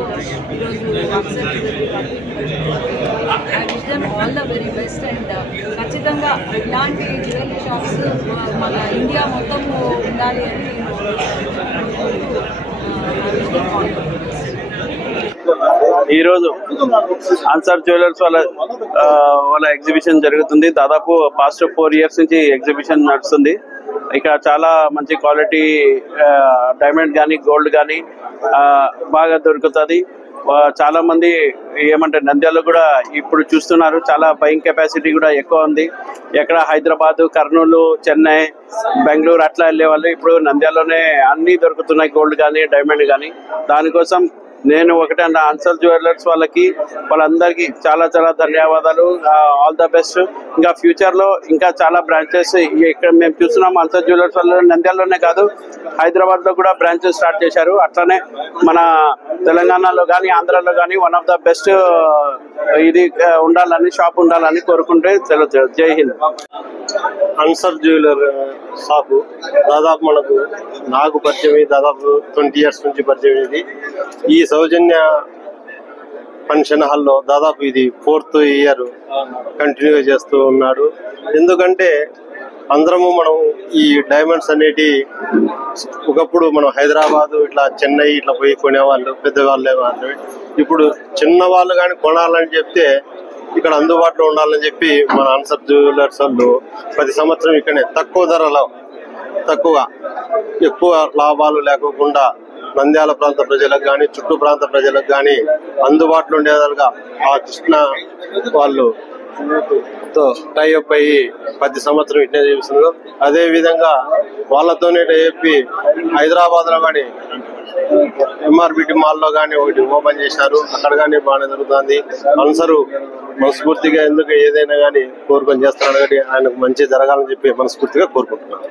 I wish them all the very best and ఖచ్చితంగా ఇలాంటి jewellery shops మన India మొత్తం ఉండాలి అని ఈరోజు అన్సార్ జ్యువెలర్స్ వాళ్ళ ఎగ్జిబిషన్ జరుగుతుంది. దాదాపు పాస్ట్ 4 years నుంచి ఎగ్జిబిషన్ నడుస్తుంది. ఇక్కడ చాలా మంచి క్వాలిటీ డైమండ్ కానీ గోల్డ్ కానీ బాగా దొరుకుతుంది. చాలా మంది ఏమంటారు నంద్యాలలో కూడా ఇప్పుడు చూస్తున్నారు. చాలా బయింగ్ కెపాసిటీ కూడా ఎక్కువ ఉంది. ఎక్కడ హైదరాబాద్, కర్నూలు, చెన్నై, బెంగళూరు అట్లా వెళ్ళే వాళ్ళు ఇప్పుడు నంద్యాలలోనే అన్ని దొరుకుతున్నాయి, గోల్డ్ కానీ డైమండ్ కానీ. దానికోసం నేను ఒకటే అన్న అన్సార్ జ్యువెలర్స్ వాళ్ళందరికీ చాలా చాలా ధన్యవాదాలు. All the best. ఇంకా ఫ్యూచర్ లో ఇంకా చాలా బ్రాంచెస్ ఇక్కడ మేము చూస్తున్నాం. అన్సార్ జ్యువెలర్స్ వాళ్ళు నంద్యాలలోనే కాదు, హైదరాబాద్ లో కూడా బ్రాంచెస్ స్టార్ట్ చేశారు. అట్లానే మన తెలంగాణలో కానీ ఆంధ్రాలో కానీ వన్ ఆఫ్ ద బెస్ట్ ఇది ఉండాలని, షాప్ ఉండాలని కోరుకుంటే జై హింద్. అన్సార్ జ్యువెలర్ షాపు దాదాపు నాకు పరిచయం దాదాపు 20 years నుంచి పరిచయం. ఇది ఈ సౌజన్య ఫంక్షన్ హాల్లో దాదాపు ఇది 4th year కంటిన్యూ చేస్తూ ఉన్నాడు. ఎందుకంటే అందరము మనం ఈ డైమండ్స్ అనేటి ఒకప్పుడు మనం హైదరాబాదు ఇట్లా చెన్నై ఇట్లా పోయి కొనేవాళ్ళు, పెద్దవాళ్ళే వాళ్ళు. ఇప్పుడు చిన్న వాళ్ళు కానీ కొనాలని చెప్తే ఇక్కడ అందుబాటులో ఉండాలని చెప్పి మన అన్సార్ జ్యువెలర్స్ వాళ్ళు ప్రతి సంవత్సరం ఇక్కడనే తక్కువ ధరలో ఎక్కువ లాభాలు లేకుండా నంద్యాల ప్రాంత ప్రజలకు కానీ చుట్టూ ప్రాంత ప్రజలకు కానీ అందుబాటులో ఉండేదాలుగా ఆ కృష్ణ వాళ్ళు టైఅప్ అయ్యి ప్రతి సంవత్సరం ఇట్నే చూస్తున్నారు. అదే విధంగా వాళ్ళతోనే టైఅప్ హైదరాబాద్ లో కానీ ఎంఆర్బిటి మాల్లో కానీ ఒకటి ఓపెన్ చేశారు. అక్కడ కానీ బాగానే జరుగుతుంది. అన్సారు మనస్ఫూర్తిగా ఎందుకు ఏదైనా కానీ కోరుకొని చేస్తున్నాడు కాబట్టి ఆయనకు మంచి జరగాలని చెప్పి మనస్ఫూర్తిగా కోరుకుంటున్నాను.